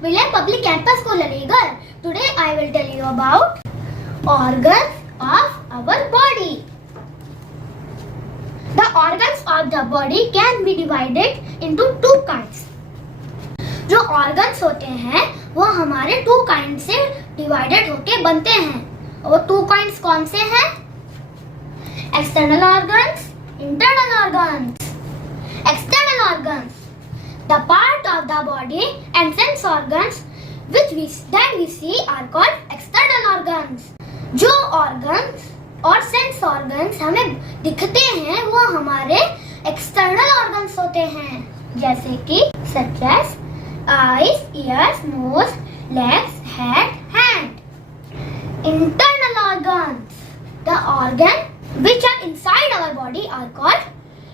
William Public Campus School, Aligarh. Today I will tell you about organs of our body. The organs of the body can be divided into two kinds. जो organs होते हैं वो हमारे two kinds से divided होके बनते हैं. वो two kinds कौन से हैं? External organs, internal organs. External organs, the part of the body and sense organs that we see are called external organs. जो organs और सेंस ऑर्गन्स हमें दिखते हैं वो हमारे एक्सटर्नल ऑर्गन्स होते हैं, जैसे कि such as eyes, ears, nose, legs, head, hand. Internal organs, the organ which are inside our body are called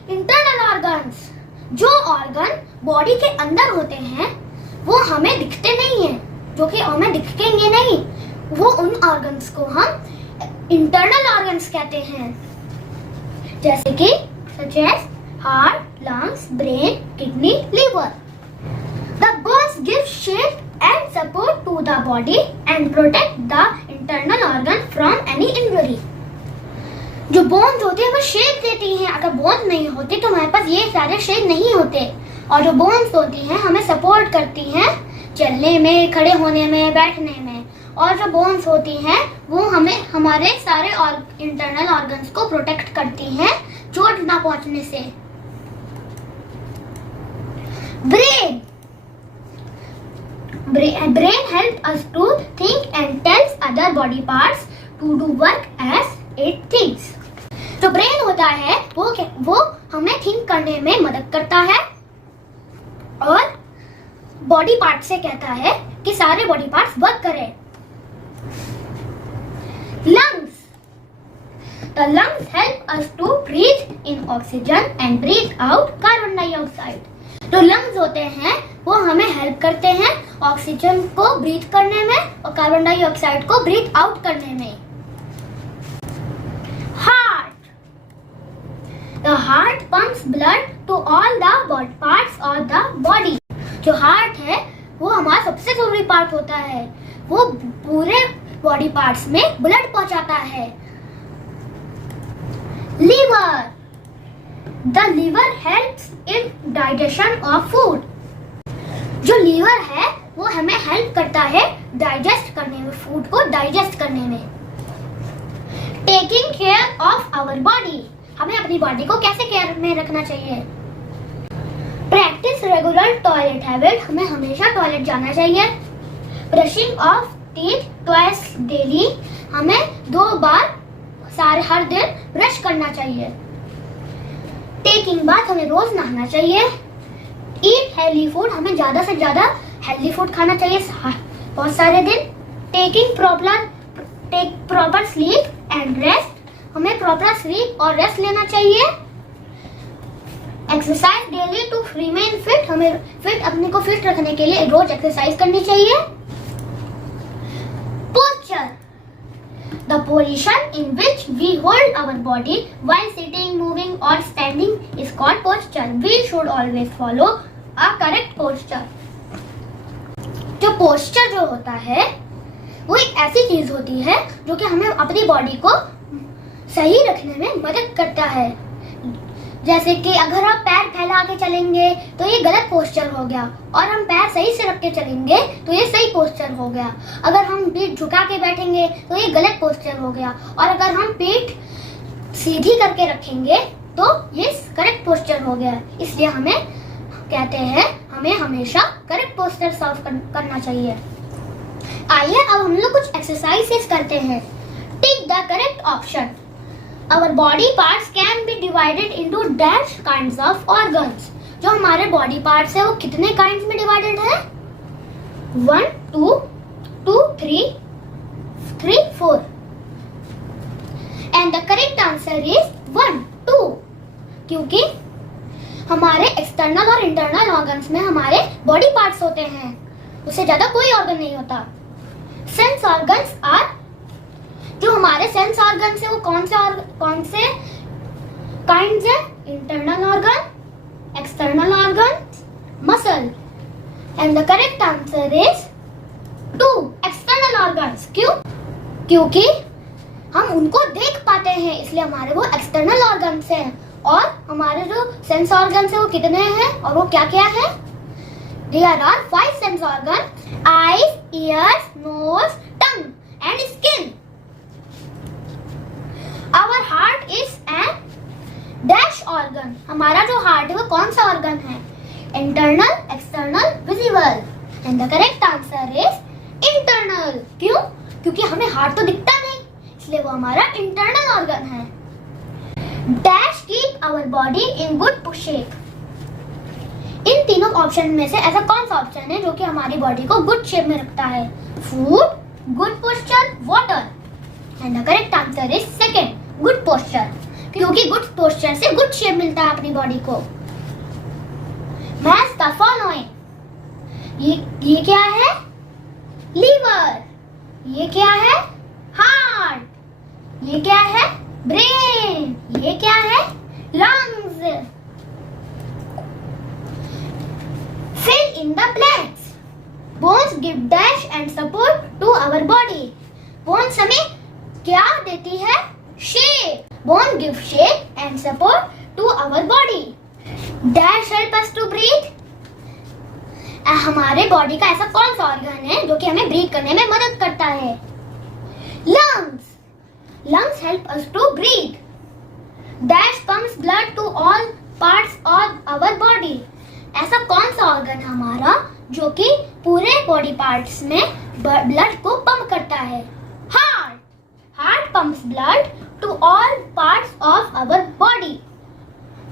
internal organs. जो ऑर्गन बॉडी के अंदर होते हैं वो हमें दिखते नहीं हैं, जो कि हमें दिखेंगे नहीं, वो उन ऑर्गन्स को हम इंटरनल ऑर्गन्स कहते हैं, जैसे कि such as heart, lungs, brain, kidney, liver. The bones give shape and support to the body and protect the internal organ from any injury. जो बोन्स होते हैं वो शेप देती हैं. अगर बोन्स नहीं होते तो हमारे पास ये सारे शेप नहीं होते. और जो बोन्स होती हैं हमें सपोर्ट करती हैं चलने में, खड़े होने में, बैठने में. और जो बोन्स होती हैं वो हमें हमारे सारे इंटरनल ऑर्गन्स को प्रोटेक्ट करती हैं चोट ना पहुंचने से. Brain help us to think and tells other body parts to do work as it thinks. जो ब्रेन होता है वो हमें थिंक करने में मदद करता है और बॉडी पार्ट से कहता है कि सारे बॉडी पार्ट्स वर्क करें. Lungs. The lungs help us to breathe in oxygen and breathe out carbon dioxide. जो lungs होते हैं वो हमें हेल्प करते हैं ऑक्सीजन को ब्रीथ करने में और कार्बन डाइऑक्साइड को ब्रीथ आउट करने में. Heart. The heart pumps blood to all the parts of the body. जो हार्ट है वो हमारा सबसे जरूरी पार्ट होता है, वो पूरे बॉडी पार्ट्स में ब्लड पहुंचाता है. Liver. The liver helps in digestion of food. जो लीवर है वो हमें हेल्प करता है डाइजेस्ट करने में, फूड को डाइजेस्ट करने में. Taking care of our body. हमें अपनी बॉडी को कैसे केयर में रखना चाहिए? Practice regular toilet habit. हमें हमेशा टॉयलेट जाना चाहिए. Brushing of teeth twice daily. हमें 2 बार हर दिन ब्रश करना चाहिए. Taking bath. हमें रोज नहाना चाहिए. Eat healthy food. हमें ज्यादा से ज्यादा हेल्दी फूड खाना चाहिए बहुत सारे दिन. Take proper sleep and rest. हमें प्रॉपर स्लीप और रेस्ट लेना चाहिए. Exercise daily to remain fit. हमें अपने को फिट रखने के लिए रोज एक्सरसाइज करनी चाहिए. Posture. The position in which we hold our body while sitting, moving or standing is called posture. We should always follow a correct posture. जो posture जो होता है वो एक ऐसी चीज होती है जो कि हमें अपनी बॉडी को सही रखने में मदद करता है. जैसे कि अगर आप पैर फैला के चलेंगे तो ये गलत पोस्चर हो गया, और हम पैर सही से रख के चलेंगे तो ये सही पोस्चर हो गया. अगर हम पीठ झुका के बैठेंगे तो ये गलत पोस्चर हो गया, और अगर हम पीठ सीधी करके रखेंगे तो ये करेक्ट पोस्चर हो गया. इसलिए हमें कहते हैं हमें हमेशा करेक्ट पोस्चर सर्व करना चाहिए. आइए अब हम लोग कुछ एक्सरसाइजेस करते हैं. Tick the correct option. Our body parts can be divided into dash kinds of organs. जो हमारे बॉडी पार्ट्स है वो कितने kinds में डिवाइडेड है? 1, 2, 2, 3, 4. And the correct answer is 1, 2. क्योंकि हमारे एक्सटर्नल और इंटरनल ऑर्गन्स में हमारे बॉडी पार्ट्स होते हैं, उससे ज्यादा कोई ऑर्गन नहीं होता. Sense organs are. जो हमारे सेंस ऑर्गन है वो कौन से काइंड्स है? Internal organ, external organ, muscle. And the correct answer is 2 external organs. क्यों? क्योंकि हम उनको देख पाते हैं, इसलिए हमारे वो एक्सटर्नल ऑर्गन्स हैं। और हमारे जो सेंस ऑर्गन्स है वो कितने हैं और वो क्या क्या है? There are 5 sense organs: eyes, ears, nose, tongue and skin. Our heart is an dash organ. हमारा जो हार्ट है वो कौन सा ऑर्गन है? Internal, external, visible. And the correct answer is internal. क्यों? क्योंकि हमें हार्ट तो दिखता नहीं, इसलिए वो हमारा इंटरनल ऑर्गन है। Dash keep our body in good shape. इन तीनों ऑप्शन में से ऐसा कौन सा ऑप्शन है जो कि हमारी बॉडी को गुड शेप में रखता है? Food, good posture, water. And the correct answer is second, good posture. क्योंकि गुड पोस्चर से गुड शेप मिलता है अपनी बॉडी को। Match the following. ये क्या है? लीवर। ये क्या है? हार्ट। ये क्या है? ब्रेन। ये क्या है? Lungs. Fill in the blanks. Bones give dash and support to our body. Bones हमें क्या देती है? Shape. Bone give shape and support to our body. Dash help us to breathe. हमारे बॉडी का ऐसा कौन सा ऑर्गन है जो कि हमें ब्रीथ करने में मदद करता है? Lungs. Lungs help us to breathe. Dash pumps blood to all parts of our body. ऐसा कौन सा ऑर्गन है हमारा जो कि पूरे बॉडी पार्ट्स में ब्लड को पंप करता है? Heart. Heart pumps blood to all parts of our body.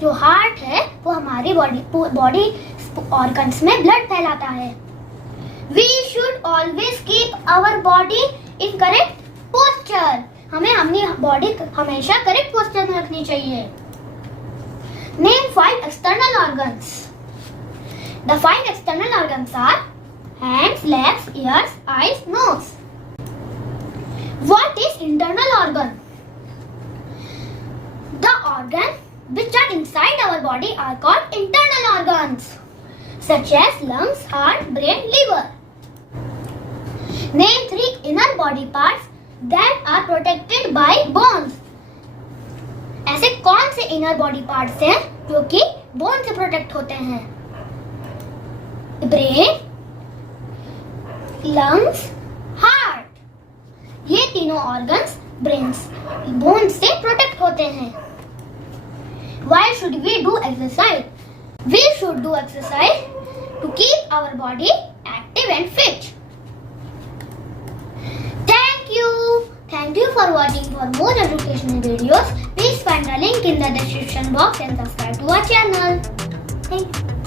जो हार्ट है वो हमारी बॉडी ऑर्गन्स में ब्लड फैलाता है। We should always keep our body in correct posture. हमें अपनी बॉडी हमेशा करेक्ट पोस्चर में रखनी चाहिए। Name 5 external organs. The 5 external organs are hands, legs, ears, eyes, nose. What is internal organ? The organs which are inside our body are called internal organs, such as lungs, heart, brain, liver. Name 3 inner body parts that are protected by bones. ऐसे कौन से inner body parts हैं जो कि bone से protect होते हैं? Brain, lungs, heart. ये तीनों ऑर्गन्स बोन से प्रोटेक्ट होते हैं। Why should we do exercise? We should do exercise to keep our body active and fit. Thank you for watching. For more educational videos, please find the link in the description box and subscribe to our channel. Thank you.